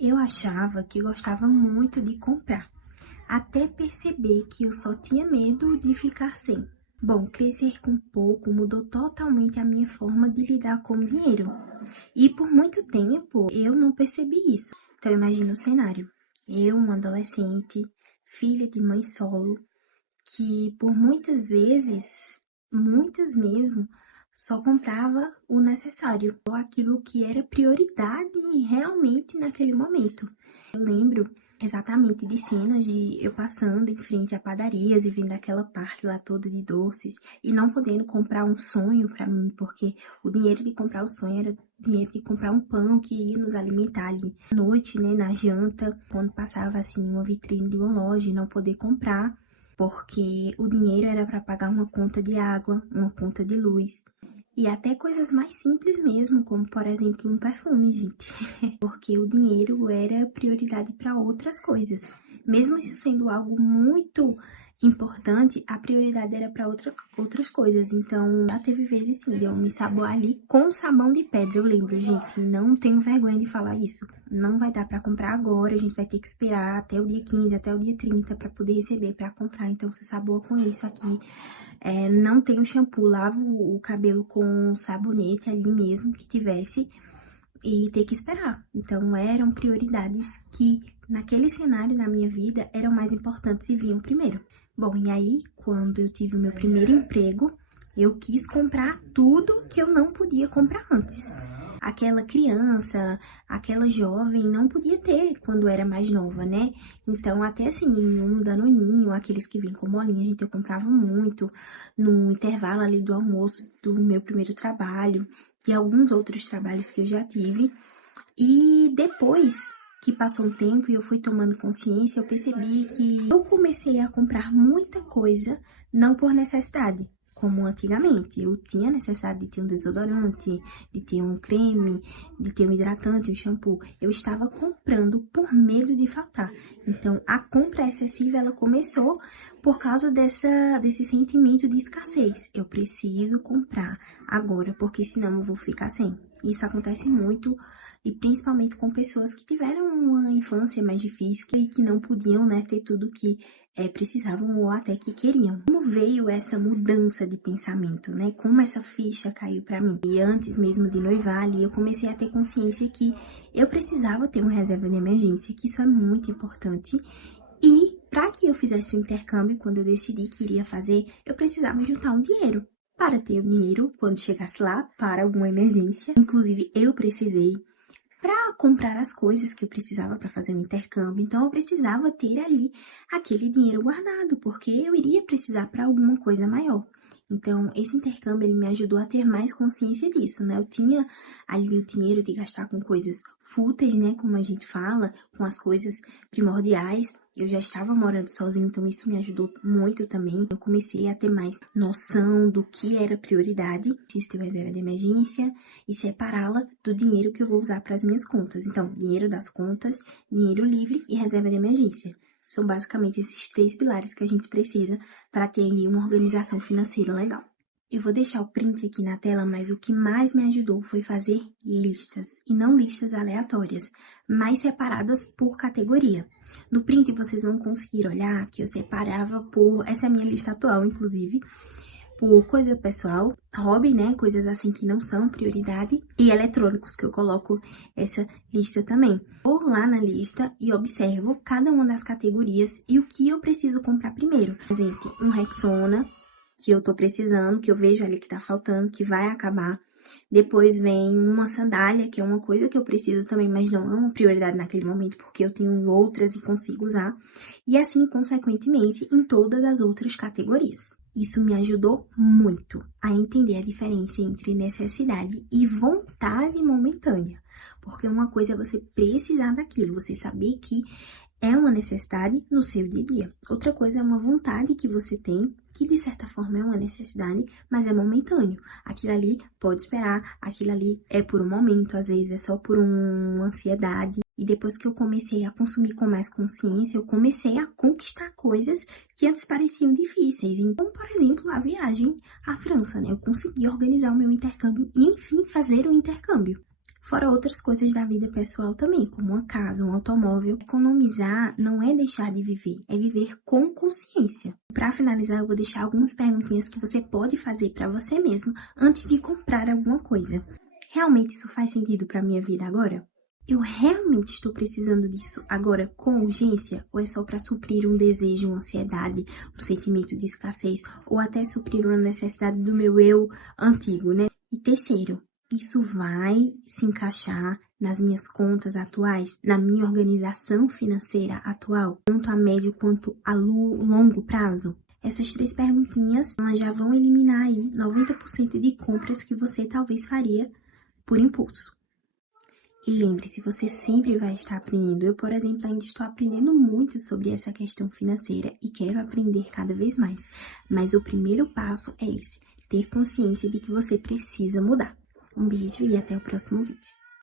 Eu achava que gostava muito de comprar, até perceber que eu só tinha medo de ficar sem. Bom, crescer com pouco mudou totalmente a minha forma de lidar com o dinheiro. E por muito tempo eu não percebi isso. Então imagina o cenário. Eu, uma adolescente, filha de mãe solo, que por muitas vezes, muitas mesmo, só comprava o necessário, ou aquilo que era prioridade realmente naquele momento. Eu lembro exatamente de cenas de eu passando em frente a padarias e vendo aquela parte lá toda de doces e não podendo comprar um sonho para mim, porque o dinheiro de comprar o sonho era dinheiro de comprar um pão que ia nos alimentar ali à noite, né, na janta, quando passava assim uma vitrine de uma loja e não poder comprar, porque o dinheiro era para pagar uma conta de água, uma conta de luz. E até coisas mais simples mesmo, como por exemplo um perfume, gente. Porque o dinheiro era prioridade para outras coisas. Mesmo isso sendo algo muito importante, a prioridade era para outras coisas. Então, já teve vezes sim, de eu me saboar ali com sabão de pedra, eu lembro, gente. Não tenho vergonha de falar isso. Não vai dar para comprar agora, a gente vai ter que esperar até o dia 15, até o dia 30 para poder receber, para comprar. Então, você saboa com isso aqui. Não tenho shampoo, lavo o cabelo com sabonete ali mesmo que tivesse e ter que esperar. Então eram prioridades que naquele cenário na minha vida eram mais importantes e vinham primeiro. Bom, e aí quando eu tive o meu primeiro emprego, eu quis comprar tudo que eu não podia comprar antes. Aquela criança, aquela jovem não podia ter quando era mais nova, né? Então, até assim, um danoninho, aqueles que vêm com molinha, gente, eu comprava muito no intervalo ali do almoço do meu primeiro trabalho e alguns outros trabalhos que eu já tive. E depois que passou um tempo e eu fui tomando consciência, eu percebi que eu comecei a comprar muita coisa, não por necessidade, como antigamente. Eu tinha necessidade de ter um desodorante, de ter um creme, de ter um hidratante, um shampoo. Eu estava comprando por medo de faltar. Então, a compra excessiva, ela começou por causa desse sentimento de escassez. Eu preciso comprar agora, porque senão eu vou ficar sem. Isso acontece muito e principalmente com pessoas que tiveram uma infância mais difícil e que não podiam, né, ter tudo que precisavam ou até que queriam. Como veio essa mudança de pensamento, né? Como essa ficha caiu para mim? E antes mesmo de noivar ali, eu comecei a ter consciência que eu precisava ter uma reserva de emergência, que isso é muito importante. E para que eu fizesse o intercâmbio, quando eu decidi que iria fazer, eu precisava juntar um dinheiro para ter o dinheiro quando chegasse lá para alguma emergência. Inclusive, eu precisei para comprar as coisas que eu precisava para fazer o intercâmbio. Então, eu precisava ter ali aquele dinheiro guardado, porque eu iria precisar para alguma coisa maior. Então, esse intercâmbio ele me ajudou a ter mais consciência disso, né? Eu tinha ali o dinheiro de gastar com coisas fúteis, né? Como a gente fala, com as coisas primordiais. Eu já estava morando sozinha, então isso me ajudou muito também. Eu comecei a ter mais noção do que era prioridade, se ter reserva de emergência, e separá-la do dinheiro que eu vou usar para as minhas contas. Então, dinheiro das contas, dinheiro livre e reserva de emergência. São basicamente esses 3 pilares que a gente precisa para ter aí uma organização financeira legal. Eu vou deixar o print aqui na tela, mas o que mais me ajudou foi fazer listas, e não listas aleatórias, mas separadas por categoria. No print vocês vão conseguir olhar que eu separava por, essa é a minha lista atual, inclusive, por coisa pessoal, hobby, né, coisas assim que não são prioridade, e eletrônicos, que eu coloco essa lista também. Vou lá na lista e observo cada uma das categorias e o que eu preciso comprar primeiro. Por exemplo, um Rexona, que eu tô precisando, que eu vejo ali que tá faltando, que vai acabar. Depois vem uma sandália, que é uma coisa que eu preciso também, mas não é uma prioridade naquele momento, porque eu tenho outras e consigo usar. E assim, consequentemente, em todas as outras categorias. Isso me ajudou muito a entender a diferença entre necessidade e vontade momentânea. Porque uma coisa é você precisar daquilo, você saber que é uma necessidade no seu dia a dia. Outra coisa é uma vontade que você tem, que de certa forma é uma necessidade, mas é momentâneo. Aquilo ali pode esperar, aquilo ali é por um momento, às vezes é só por uma ansiedade. E depois que eu comecei a consumir com mais consciência, eu comecei a conquistar coisas que antes pareciam difíceis. Então, por exemplo, a viagem à França, né? Eu consegui organizar o meu intercâmbio e, enfim, fazer o intercâmbio. Fora outras coisas da vida pessoal também, como uma casa, um automóvel. Economizar não é deixar de viver, é viver com consciência. Para finalizar, eu vou deixar algumas perguntinhas que você pode fazer para você mesmo antes de comprar alguma coisa. Realmente isso faz sentido para minha vida agora? Eu realmente estou precisando disso agora com urgência? Ou é só para suprir um desejo, uma ansiedade, um sentimento de escassez, ou até suprir uma necessidade do meu eu antigo, né? E terceiro, isso vai se encaixar nas minhas contas atuais, na minha organização financeira atual, tanto a médio quanto a longo prazo? Essas 3 perguntinhas, elas já vão eliminar aí 90% de compras que você talvez faria por impulso. E lembre-se, você sempre vai estar aprendendo. Eu, por exemplo, ainda estou aprendendo muito sobre essa questão financeira e quero aprender cada vez mais. Mas o primeiro passo é esse, ter consciência de que você precisa mudar. Um beijo e até o próximo vídeo.